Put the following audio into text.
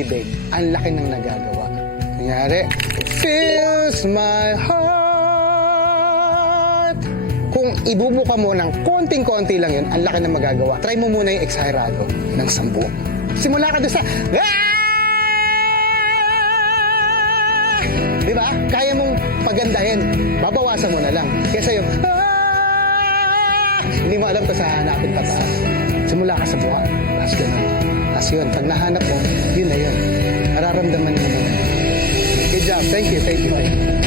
tibig, ang laki ng nagagawa. Kunyari, it fills my heart. Kung ibubuka mo ng konting-konti lang yun, ang laki ng magagawa. Try mo muna yung exhirado ng 10. Simula ka doon sa... Di ba? Kaya mong pagandahin. Babawasan mo na lang. Kesa yung... Hindi mo alam kung saan hanapin pataas. Simula ka sa buha. Tapos ganun. Tapos yun. Pag nahanap mo, yun na yun. Nararamdaman mo na. Good job. Thank you. Thank you. Thank you.